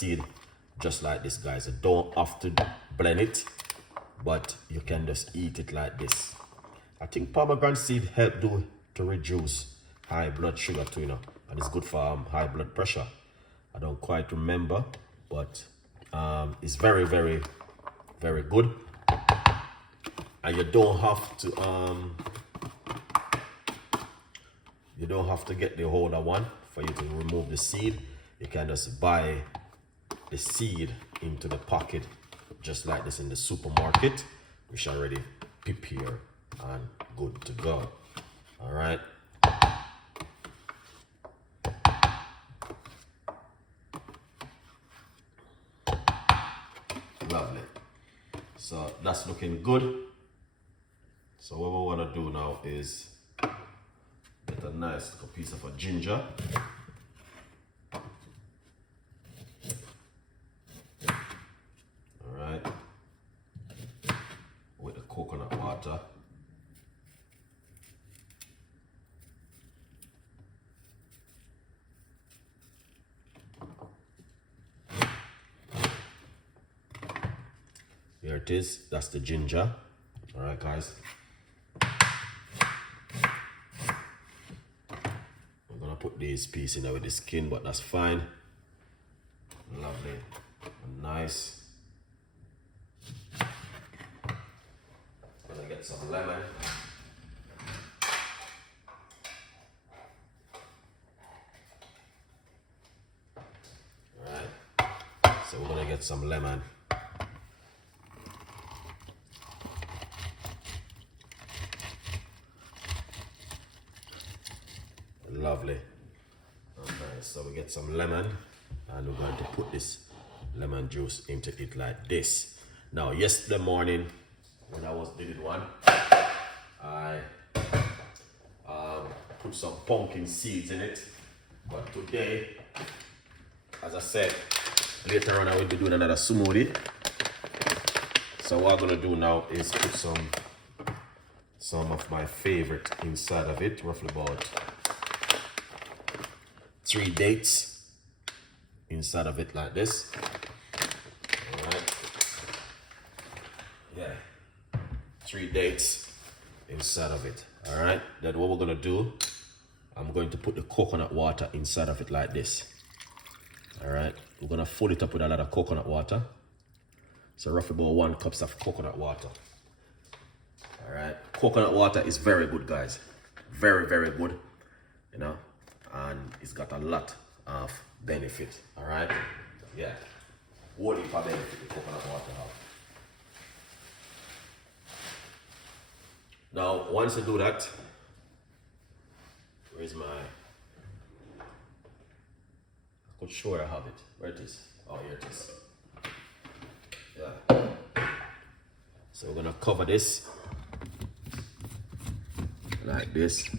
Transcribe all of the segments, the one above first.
seed just like this, guys. You don't have to blend it, but you can just eat it like this. I think pomegranate seed help to reduce high blood sugar too, you know, and it's good for high blood pressure. I don't quite remember, but it's very, very, very good. And you don't have to get the holder one for you to remove the seed. You can just buy the seed into the pocket just like this in the supermarket, which are already prepared and good to go. All right. Lovely. So that's looking good. So what we want to do now is get a nice little piece of a ginger. All right. With the coconut water. Here it is. That's the ginger. All right, guys. I'm gonna put these pieces in there with the skin, but that's fine. Lovely and nice. Gonna get some lemon. All right. So we're gonna get some lemon. Lovely. Okay, so we get some lemon and we're going to put this lemon juice into it like this. Now, yesterday morning when I was doing one, I put some pumpkin seeds in it. But today, as I said, later on I will be doing another smoothie. So what I'm gonna do now is put some of my favorite inside of it, roughly about 3 dates inside of it like this. All right. Yeah, 3 dates inside of it. All right. Then what we're gonna do, I'm going to put the coconut water inside of it like this. All right. We're gonna fill it up with a lot of coconut water. So roughly about 1 cup of coconut water. All right. Coconut water is very good, guys. Very, very good. You know. And it's got a lot of benefit. All right. Yeah. What if I benefit the coconut water have? Now, once you do that, where's my? I could show you I have it. Where it is? Oh, here it is. Yeah. So we're gonna cover this like this.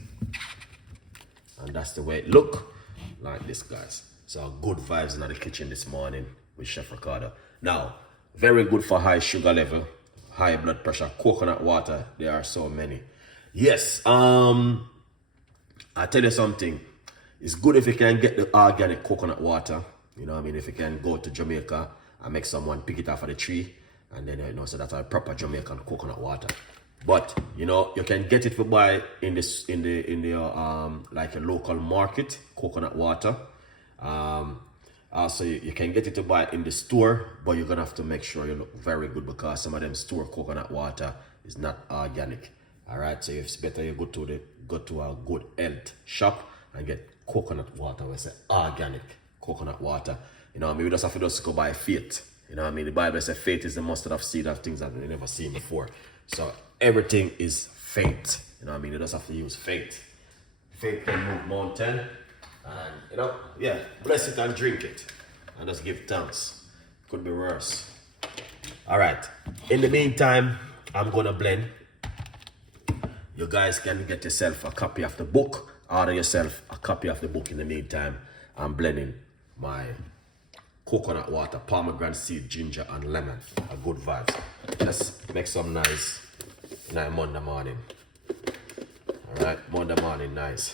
And that's the way it look like this, guys. So good vibes in the kitchen this morning with Chef Ricardo. Now, very good for high sugar level, high blood pressure, coconut water. There are so many. Yes, I tell you something. It's good if you can get the organic coconut water. You know what I mean? If you can go to Jamaica and make someone pick it off of the tree, and then you know, so that's a proper Jamaican coconut water. But you know, you can get it for buy in this in the like a local market coconut water. Also you can get it to buy in the store, but you're gonna have to make sure you look very good because some of them store coconut water is not organic. All right, so it's better you go to a good health shop and get coconut water. We say organic coconut water. You know, maybe just have to just go buy faith. You know what I mean? The Bible says faith is the mustard of seed of things that we've never seen before. So everything is faith. You know what I mean? You just have to use faith. Faith can move mountain. And, you know, yeah, bless it and drink it. And just give thanks. Could be worse. All right. In the meantime, I'm going to blend. You guys can get yourself a copy of the book. Order yourself a copy of the book in the meantime. I'm blending my coconut water, pomegranate seed, ginger, and lemon. A good vibes. Let's make some nice Monday morning. All right, Monday morning, nice.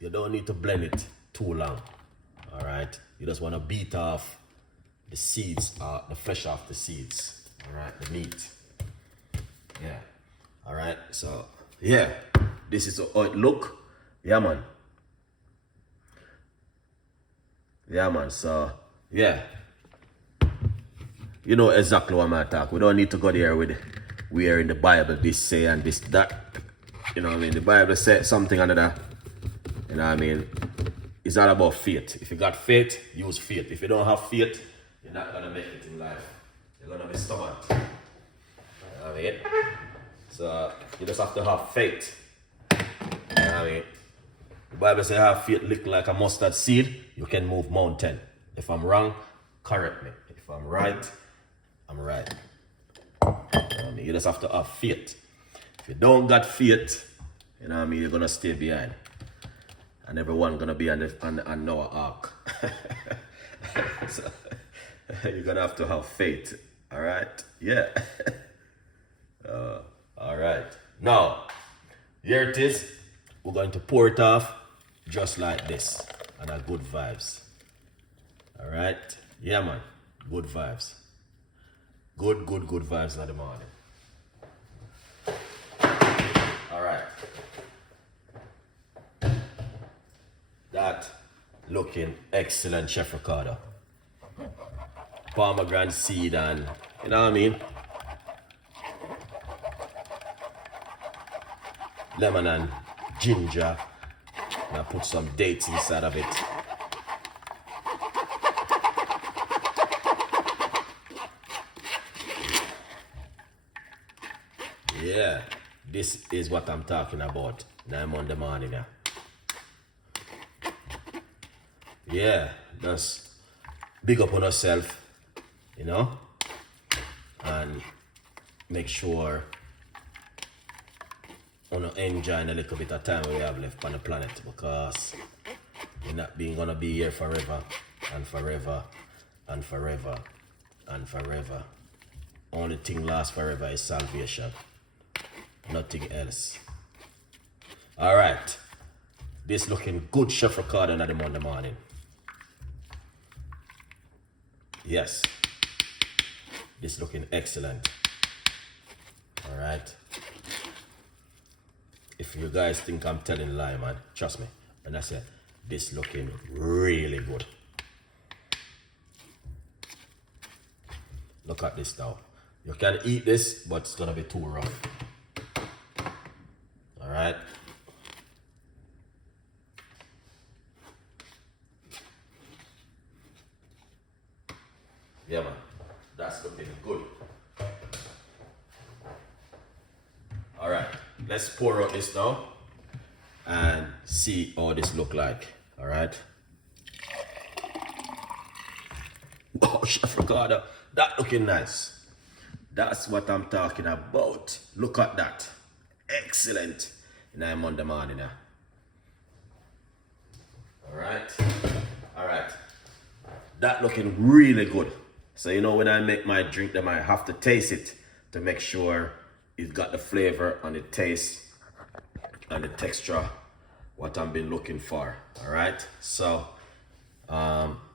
you don't need to blend it too long. All right, you just want to beat off the seeds, the flesh off the seeds. All right, the meat. Yeah. All right. So yeah, this is how it look. Yeah, man. Yeah, man. So yeah, you know exactly what I'm talking. We don't need to go there with where in the Bible this say and this that. You know what I mean? The Bible said something under that. You know what I mean? It's all about faith. If you got faith, use faith. If you don't have faith, you're not gonna make it in life. You're gonna be stubborn. You know what I mean? So you just have to have faith. You know what I mean? The Bible says have faith look like a mustard seed, you can move mountain. If I'm wrong, correct me. If I'm right, I'm right. You know what I mean? You just have to have faith. If you don't got faith, you know what I mean, you're gonna stay behind. And everyone gonna be on Noah Ark. So you're gonna have to have faith. Alright? Yeah. Alright. Now, here it is. We're going to pour it off just like this. And a good vibes. Alright? Yeah, man. Good vibes. Good vibes in the morning. Alright. That looking excellent, Chef Ricardo. Pomegranate seed and, you know what I mean? Lemon and ginger. And I put some dates inside of it. Yeah, this is what I'm talking about. 9 on the morning now. Yeah, just big up on yourself, you know, and make sure you enjoy a little bit of time we have left on the planet, because we're not gonna be here forever and forever and forever and forever. Only thing lasts forever is salvation. Nothing else. Alright. This looking good, Chef Ricardo, in the morning. Yes. This looking excellent. Alright. If you guys think I'm telling a lie, man, trust me. And I said, this looking really good. Look at this now. You can eat this, but it's gonna be too rough. Alright. Yeah, man. That's looking good. Alright. Let's pour out this now and see how this look like. Alright. Oh, Chef Ricardo. That looking nice. That's what I'm talking about. Look at that. Excellent. And I'm on the morning now. Alright. Alright. That looking really good. So you know when I make my drink, then I have to taste it to make sure it's got the flavor and the taste and the texture what I've been looking for. Alright. So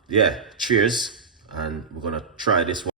yeah, cheers. And we're gonna try this one.